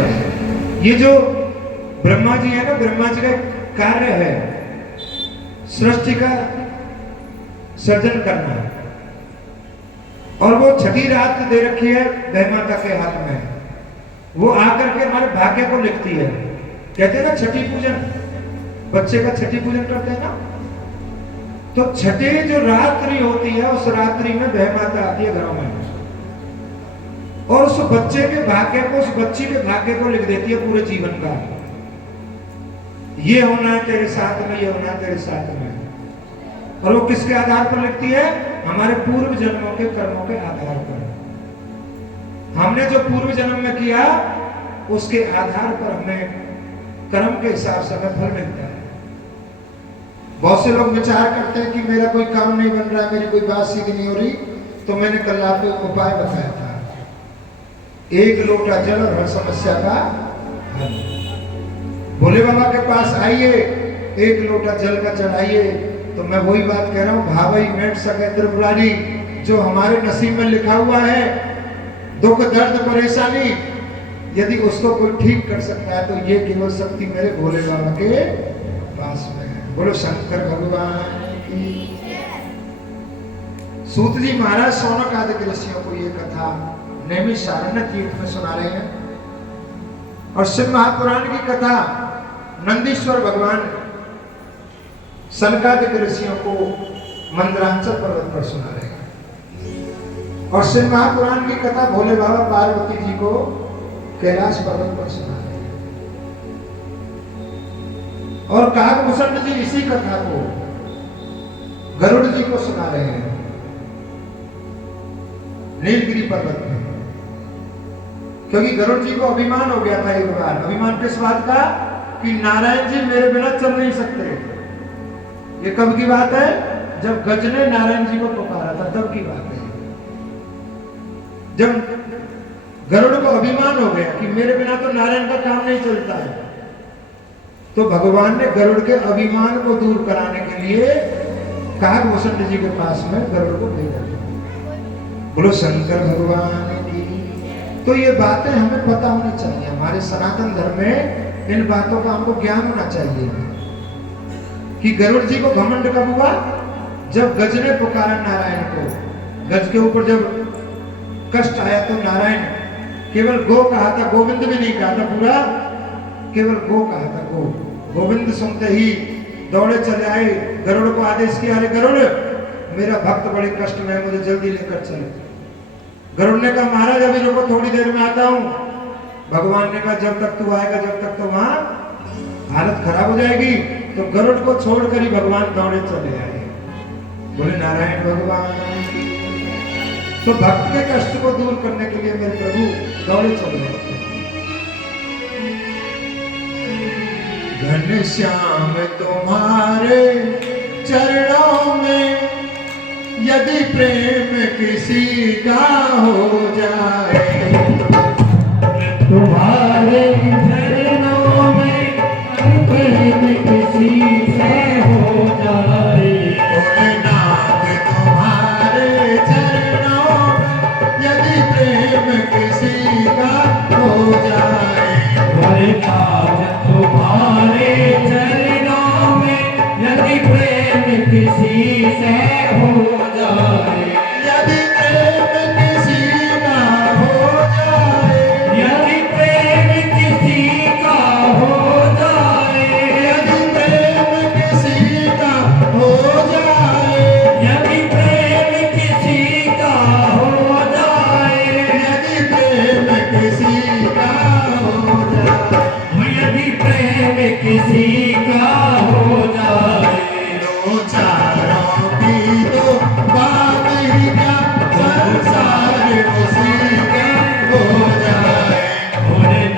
नमस्कार। ये जो ब्रह्मा जी है ना, ब्रह्मा जी का कार्य है सृष्टि का सर्जन करना, और वो छठी रात दे रखी है गाय माता के हाथ में। वो आकर के हमारे भाग्य को लिखती है। कहते हैं ना छठी पूजन, बच्चे का छठी पूजन करते हैं ना, तो छठी जो रात्रि होती है उस रात्रि में गाय माता आती है घरों में, और उस बच्चे के भाग्य को, उस बच्ची के भाग्य को लिख देती है पूरे जीवन का। ये होना है तेरे साथ में, ये होना है तेरे साथ में। और वो किसके आधार पर लिखती है? हमारे पूर्व जन्मों के कर्मों के आधार पर। हमने जो पूर्व जन्म में किया उसके आधार पर हमें कर्म के हिसाब से हमें फल मिलता है। बहुत से लोग विचार करते हैं कि मेरा कोई काम नहीं बन रहा है, मेरी कोई बात सीधी नहीं हो रही, तो मैंने कल आपको एक उपाय बताया था, एक लोटा जल और हर समस्या का हल। भोले बाबा के पास आइए, एक लोटा जल का चढ़ाइए। तो मैं वही बात कह रहा हूँ, भावई मेट सके त्रिपुरारी, जो हमारे नसीब में लिखा हुआ है, दुख दर्द परेशानी, यदि उसको कोई ठीक कर सकता है तो ये केवल शक्ति मेरे भोले बाबा के पास में है। बोलो शंकर भगवान की। सूत जी महाराज सौनक आदि के ऋषियों को ये कथा नैमिषारण्य तीर्थ में सुना रहे हैं, और शिव महापुराण की कथा नंदीश्वर भगवान सनकादिक ऋषियों को मंदरांचल पर्वत पर सुना रहे हैं, और शिव महापुराण की कथा भोले बाबा पार्वती जी को कैलाश पर्वत पर सुना रहे हैं, और काकभूषण जी इसी कथा को गरुड़ जी को सुना रहे हैं नीलगिरी पर्वत में। क्योंकि गरुड़ जी को अभिमान हो गया था एक बार। अभिमान किस बात का? कि नारायण जी मेरे बिना चल नहीं सकते। ये कब की बात है? जब गज ने नारायण जी को पुकारा था, तब की बात है। जब गरुड़ को अभिमान हो गया कि मेरे बिना तो नारायण का काम नहीं चलता है, तो भगवान ने गरुड़ के अभिमान को दूर कराने के लिए काकभूषण जी के पास में गरुड़ को भेजा। बोलो शंकर भगवान की। तो ये बातें हमें पता होनी चाहिए। हमारे सनातन धर्म में इन बातों का हमको ज्ञान होना चाहिए कि गरुड़ जी को घमंड कब हुआ? जब गज ने पुकारा नारायण को। गज के ऊपर जब कष्ट आया तो नारायण केवल गो कहा था, गोविंद भी नहीं कहा था पूरा, केवल गो कहा था, गो। गोविंद सुनते ही दौड़े चले आए, गरुड़ को आदेश किया, अरे गरुड़ मेरा भक्त बड़े कष्ट में है, मुझे जल्दी लेकर चले। गरुड़ ने कहा महाराज अभी रुको, थोड़ी देर में आता हूं। भगवान ने कहा जब तक तू आएगा, जब तक तो वहां हालत खराब हो जाएगी। तो गरुड़ को छोड़कर ही भगवान दौड़े चले आए। बोले नारायण भगवान। तो भक्त के कष्ट को दूर करने के लिए मेरे प्रभु दौड़े चले आए। घनश्याम तुम्हारे चरणों में यदि प्रेम किसी का हो जाए, तुम्हारे चरणों में प्रेम किसी से हो जाए। भोलेनाथ तुम्हारे चरणों में यदि प्रेम किसी का हो जाए, भोलेनाथ तुम्हारे चरणों में यदि प्रेम किसी से हो जाए, यदि प्रेम किसी का हो जाए, यदि प्रेम किसी का हो जाए, यदि प्रेम किसी का हो जाए, यदि प्रेम किसी का हो जाए, यदि प्रेम किसी का हो जाए, यदि प्रेम किसी